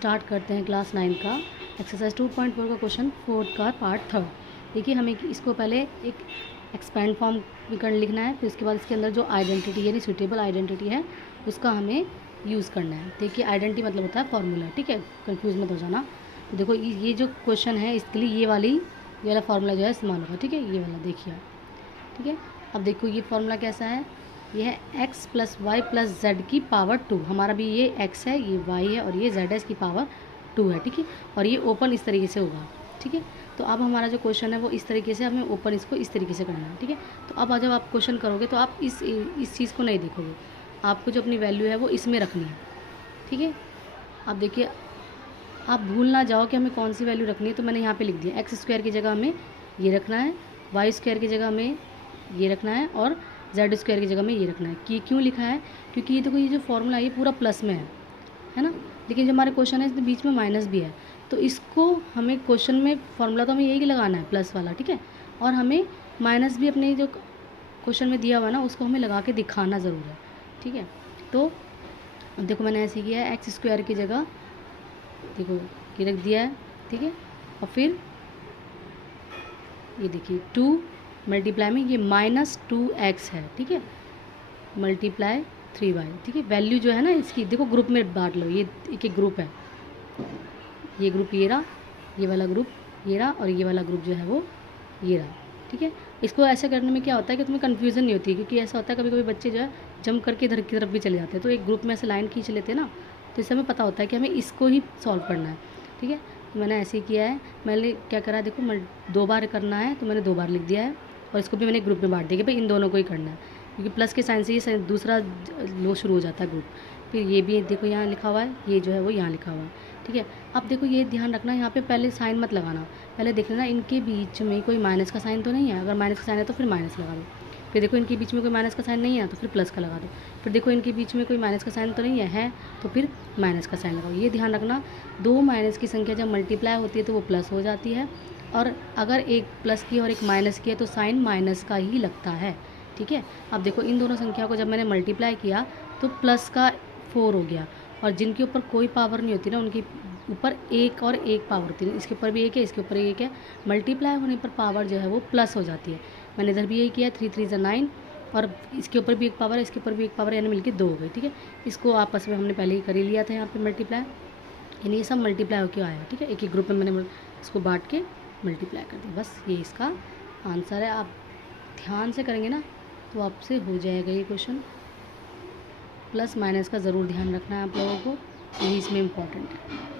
Start करते हैं class 9 का एक्सरसाइज 2.4 का क्वेश्चन 4 का पार्ट 3। देखिए हमें इसको पहले एक एक्सपेंड फॉर्म लिखना है, फिर उसके बाद इसके अंदर जो आइडेंटिटी यानी सूटेबल आइडेंटिटी है उसका हमें यूज़ करना है। देखिए आइडेंटिटी मतलब होता है फॉर्मूला, ठीक है, कंफ्यूज मत हो जाना। तो देखो ये जो क्वेश्चन है इसके लिए ये वाला फार्मूला जो है इस्तेमाल होगा, ठीक है, ये वाला देखिए, ठीक है। अब देखो ये फार्मूला कैसा है, ये है x plus y plus z की पावर 2। हमारा भी ये x है, ये y है और ये z है, इसकी पावर 2 है, ठीक है। और ये ओपन इस तरीके से होगा, ठीक है। तो अब हमारा जो क्वेश्चन है वो इस तरीके से हमें ओपन इसको इस तरीके से करना है, ठीक है। तो अब जब आप क्वेश्चन करोगे तो आप इस चीज़ को नहीं देखोगे, आपको जो अपनी वैल्यू है वो इसमें रखनी है, ठीक है। अब देखिए आप भूल ना जाओ कि हमें कौन सी वैल्यू रखनी है। तो मैंने यहाँ पे लिख दिया एक्स स्क्वायर की जगह हमें ये रखना है, वाई स्क्वायर की जगह हमें ये रखना है और जेड स्क्वायर की जगह में ये रखना है। कि क्यों लिखा है, क्योंकि ये देखो ये जो फॉर्मूला है ये पूरा प्लस में है ना, लेकिन जो हमारे क्वेश्चन है इसके बीच में माइनस भी है। तो इसको हमें क्वेश्चन में फॉर्मूला तो हमें यही लगाना है प्लस वाला, ठीक है, और हमें माइनस भी अपने जो क्वेश्चन में दिया हुआ है ना उसको हमें लगा के दिखाना ज़रूर है, ठीक है। तो देखो मैंने ऐसे किया है, एक्स स्क्वायर की जगह देखो ये रख दिया है, ठीक है। और फिर ये देखिए 2 मल्टीप्लाई में ये -2x है, ठीक है, मल्टीप्लाई 3y, ठीक है। वैल्यू जो है ना इसकी देखो ग्रुप में बांट लो, ये एक ग्रुप है, ये ग्रुप ये रहा, ये वाला ग्रुप ये रहा और ये वाला ग्रुप जो है वो ये रहा, ठीक है। इसको ऐसे करने में क्या होता है कि तुम्हें कन्फ्यूज़न नहीं होती, क्योंकि ऐसा होता है कभी कभी बच्चे जो है जंप करके इधर की तरफ भी चले जाते हैं। तो एक ग्रुप में ऐसे लाइन खींच लेते हैं ना, तो इससे हमें पता होता है कि हमें इसको ही सॉल्व करना है, ठीक है। तो मैंने ऐसे ही किया है, मैंने क्या करा देखो 2 बार करना है तो मैंने 2 बार लिख दिया है और इसको भी मैंने ग्रुप में बांट दिया कि भाई इन दोनों को ही करना है, क्योंकि प्लस के साइन से ही दूसरा लो शुरू हो जाता है ग्रुप। फिर ये भी देखो यहाँ लिखा हुआ है, ये जो है वो यहाँ लिखा हुआ है, ठीक है। अब देखो ये ध्यान रखना, यहाँ पे पहले साइन मत लगाना, पहले देख लेना इनके बीच में कोई माइनस का साइन तो नहीं है। अगर माइनस का साइन है तो फिर माइनस लगा दो। फिर देखो इनके बीच में कोई माइनस का साइन नहीं है तो फिर प्लस का लगा दो। फिर देखो इनके बीच में कोई माइनस का साइन तो नहीं है तो फिर माइनस का साइन लगाओ। ये ध्यान रखना, 2 माइनस की संख्या जब मल्टीप्लाई होती है तो वो प्लस हो जाती है, और अगर एक प्लस की और एक माइनस की है तो साइन माइनस का ही लगता है, ठीक है। अब देखो इन दोनों संख्या को जब मैंने मल्टीप्लाई किया तो प्लस का 4 हो गया, और जिनके ऊपर कोई पावर नहीं होती ना उनके ऊपर एक और एक पावर होती है, इसके ऊपर भी एक है, इसके ऊपर एक है। मल्टीप्लाई होने पर पावर जो है वो प्लस हो जाती है। मैंने इधर भी यही किया, 3 3 ज़ा 9, और इसके ऊपर भी एक पावर है, इसके ऊपर भी एक पावर, यानी मिलके 2 हो गई, ठीक है। इसको आपस में हमने पहले ही कर ही लिया था यहाँ पे मल्टीप्लाई, यानी ये सब मल्टीप्लाई होकर आया, ठीक है। एक एक ग्रुप में मैंने इसको बांट के मल्टीप्लाई कर दिया, बस ये इसका आंसर है। आप ध्यान से करेंगे ना तो आपसे हो जाएगा ये क्वेश्चन। प्लस माइनस का ज़रूर ध्यान रखना है आप लोगों को, यही इसमें इम्पॉर्टेंट है।